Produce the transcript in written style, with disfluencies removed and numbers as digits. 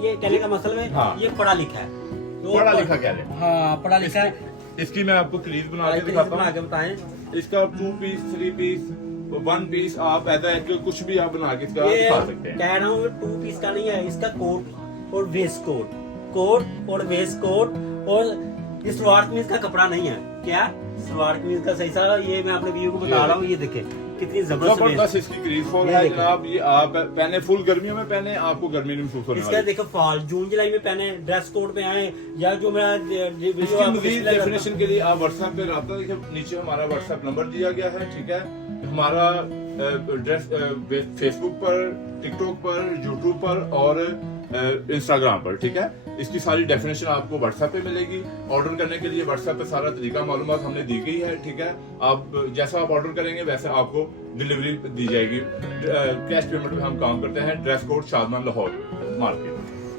ये कहने का मतलब है हाँ। ये पढ़ा लिखा है तो पढ़ा लिखा कह रहे हैं। हाँ पढ़ा लिखा है। इसकी मैं आपको क्रीज बना के बना दिखाता के हूँ। बताएं। इसका 2 पीस 3 पीस 1 पीस आप ऐसा है कि कुछ भी आप बना के इसका ये दिखा सकते हैं। कह रहा हूँ 2 पीस का नहीं है, इसका कोट और वेस्ट कोट और वेस्ट कोट और ये सलवार कमीज का कपड़ा नहीं है। क्या सलवार कमीज का सही सा ये मैं अपने व्यू को बता रहा हूँ। ये देखे कितनी जबरदस्त जबरदस्त इसकी क्रीज फॉल ये है देखो। जनाब। ये आप पहने फुल गर्मियों में पहने, आपको गर्मी नहीं महसूस होने इसका वाली। देखो फॉल जून जुलाई में पहने ड्रेस कोड पे आए या जो मेरा वीडियो इसकी आपको मजीद display करता- डेफिनेशन के लिए आप व्हाट्सएप पे रब्ता देखिए, नीचे हमारा व्हाट्सएप नंबर दिया गया है, ठीक है। हमारा एड्रेस फेसबुक पर, टिकटॉक पर, यूट्यूब पर और इंस्टाग्राम पर, ठीक है। इसकी सारी डेफिनेशन आपको व्हाट्सएप पे मिलेगी। ऑर्डर करने के लिए व्हाट्सएप पे सारा तरीका मालूमात हमने दी गई है, ठीक है। आप जैसा आप ऑर्डर करेंगे वैसे आपको डिलीवरी दी जाएगी। कैश पेमेंट पे हम काम करते हैं। Dress code Shadman Lahore market.